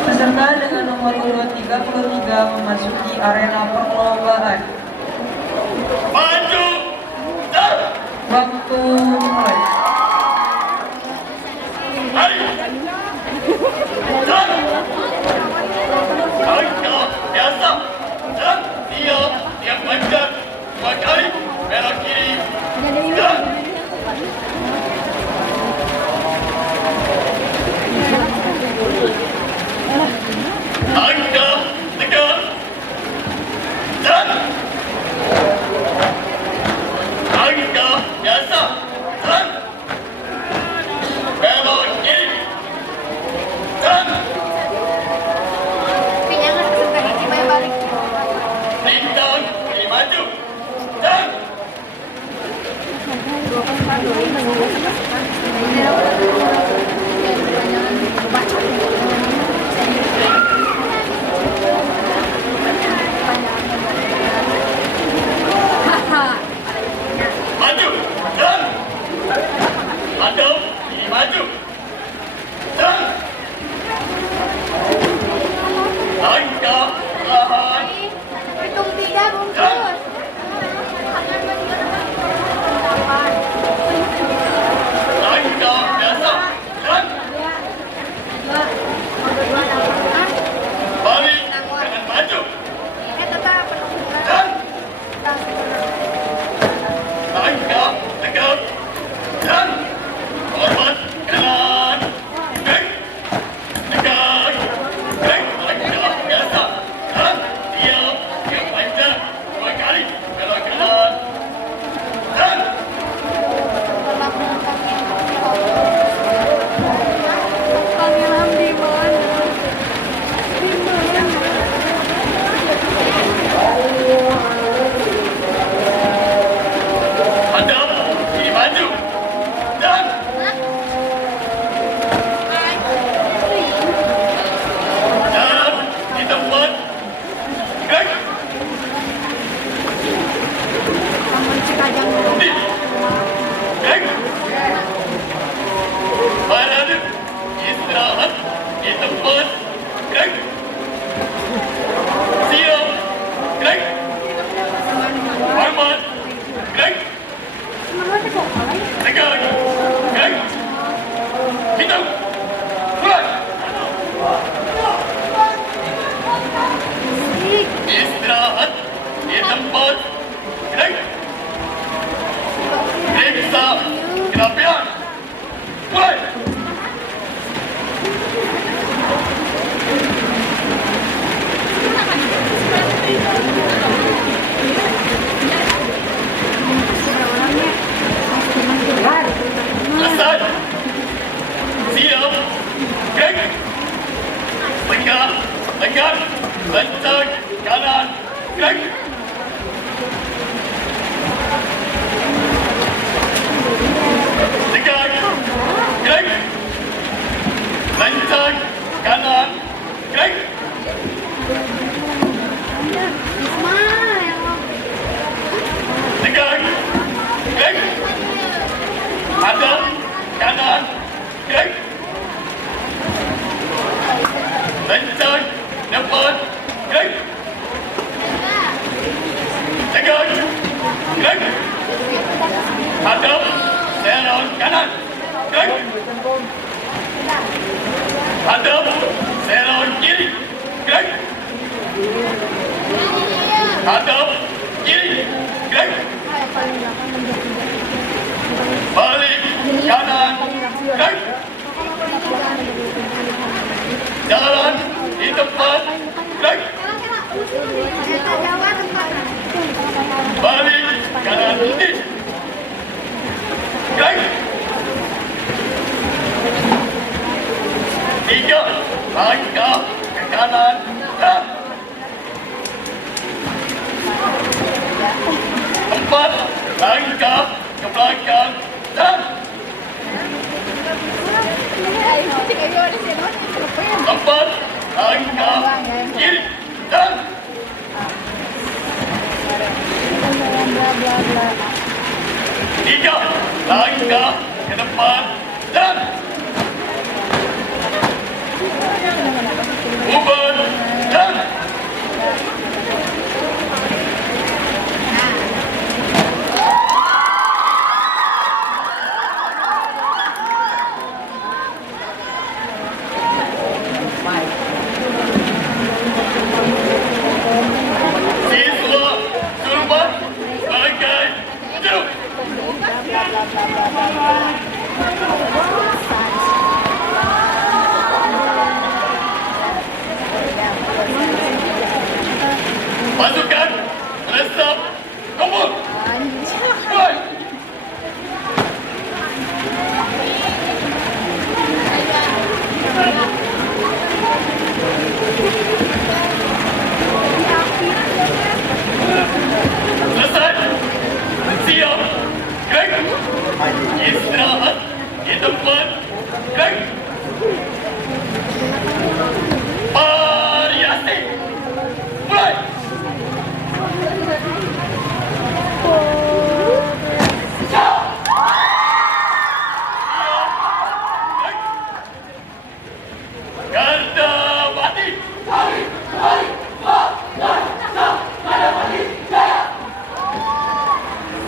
Peserta dengan nomor urut 33 memasuki arena perlombaan. Maju, dan Waktu mulai. hari, dan angka biasa, dan dia yang menjadi 2 kali belok kiri, dan angka tegak, dan angka biasa, dan belok kiri, dan lintang kiri maju, dan maju, dan hadap kiri maju, dan langkah perlahan, Hitung 3 bungkus. langkah biasa, dan balik kanan maju, dan langkah tegak, dan hormat kanan, back, tegak, back, langkah biasa, dan diam yang panjang 2 kali belok kanan, dan hadap kiri maju, dan jalan di tempat, back, di, back, parade, istirahat di tempat, back, siap, back, hormat, back, tegak, back, hitam, mulai, istirahat di tempat, back, periksa kerapian, mulai. Selesai. Siap. Gerak. Tegak. Tegak. Lencang. Kanan. Gerak. Tegak. Gerak. Lencang. Kanan. Gerak. Tegak. Gerak. Hadap. Kanan. Gerak. Lencang. Depan. Gerak. Tegak. Gerak. Hadap. Serong kanan. Gerak. Hadap. Serong kiri. Gerak. Hadap. Kiri. Gerak. Balik. Kanan. Gerak. Jalan di tempat. Gerak. Balik. Kanan. Kiri. Gerak. 3 langkah ke kanan, dan Langkah ke depan, jalan. Ubah, jalan. Siswa Surban sebagai jeruk. Pasukan resap kumpul. Mulai. Selesai. Siap. Gerak. Istirahat di tempat. Gerak. Variasi. Mulai. Garda mati.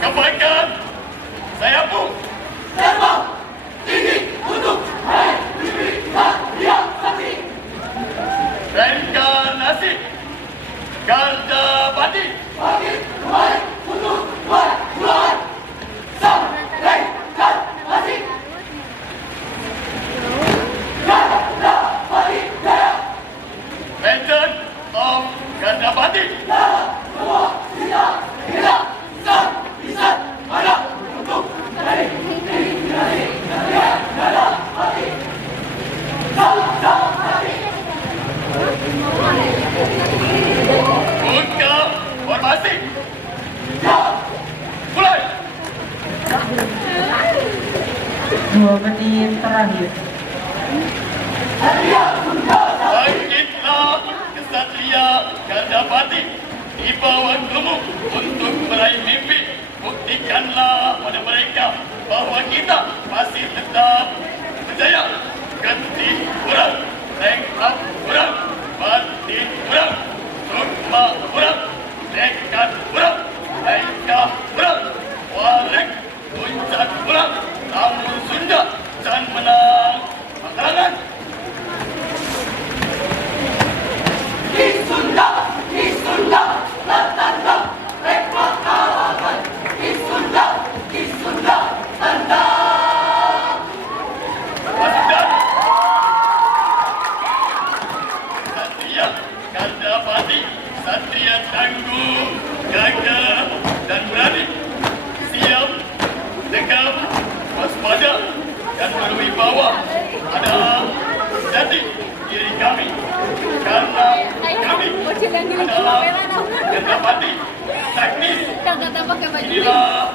Kebanggan. Saya pun. Terbang tinggi untuk reinkarnasi. Garda mati. Legend of Gandapati. Buka formasi. Mulai. 2 menit terakhir. Bangkitlah kesatria Gandapati di bawah gemuk untuk meraih mimpi. Buktikanlah pada mereka bahwa kita masih tetap berjaya. Getih kurang, rank up kurang, batin kurang, sukma kurang, nekat kurang, langkah kurang, warga puncak kurang, Maung Sunda dan menang Akang. Di Sunda, tanda, rekmat kawakan. Di Sunda, tanda. Pasukan Satria Gandapati, Satria tangguh, gagah dan berani, siap, tegap, waspada dan berwibawa adalah jati diri kami. Karena kami adalah Gandapati teknis. Inilah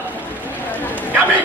kami.